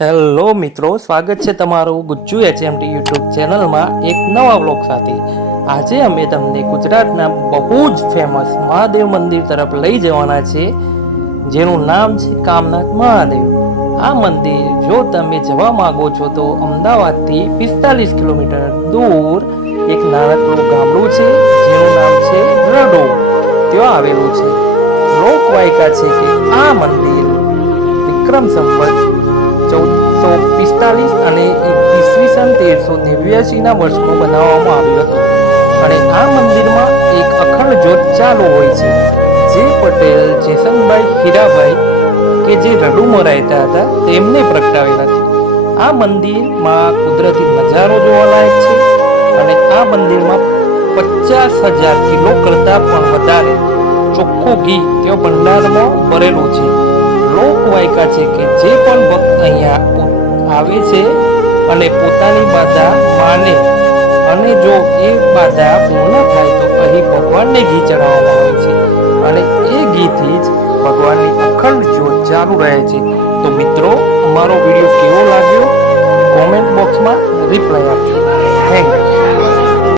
Hello મિત્રો, સ્વાગત છે તમારું ગુજ્જુ એચએમટી યુટ્યુબ ચેનલમાં એક નવા વ્લોગ સાથે। આજે અમે તમને ગુજરાતના બહુ જ ફેમસ મહાદેવ મંદિર તરફ લઈ જવાના છે, જેનું નામ છે કામનાથ મહાદેવ। આ મંદિર જો તમે જવા માંગો છો તો અમદાવાદથી 45 કિલોમીટર દૂર એક નાનકડું ગામડું છે, જેનું નામ છે રડો, ત્યાં આવેલું છે। લોકવાયકા છે કે આ મંદિર વિક્રમ સંવત 1445 અને ઈસવીસન 1389ના વર્ષમાં બનાવવામાં આવ્યું હતું અને આ મંદિરમાં એક અખંડ જ્યોત ચાલુ હોય છે, જે પટેલ જેસંગભાઈ હીરાભાઈ કે જે રડુમાં રહેતા હતા તેમને પ્રગટાવેલ હતી। આ મંદિરમાં કુદરતી નજારો જોવાલાયક છે અને આ મંદિરમાં 50,000 કિલો કરતાં પણ વધારે ચોખ્ખું ઘી ત્યાં ભંડારમાં ભરેલું છે। લોકવાયકા છે કે જે પણ ભક્ત અહીંયા આવે છે અને પોતાની બાધા માને અને જો એ બાધા પૂર્ણ થાય તો અહીં ભગવાનને ઘી ચડાવવામાં આવે છે અને એ ઘીથી જ ભગવાનની અખંડ જ્યોત ચાલુ રહે છે। તો મિત્રો, અમારો વિડીયો કેવો લાગ્યો કોમેન્ટ બોક્સમાં રિપ્લાય આપજો। Thank you.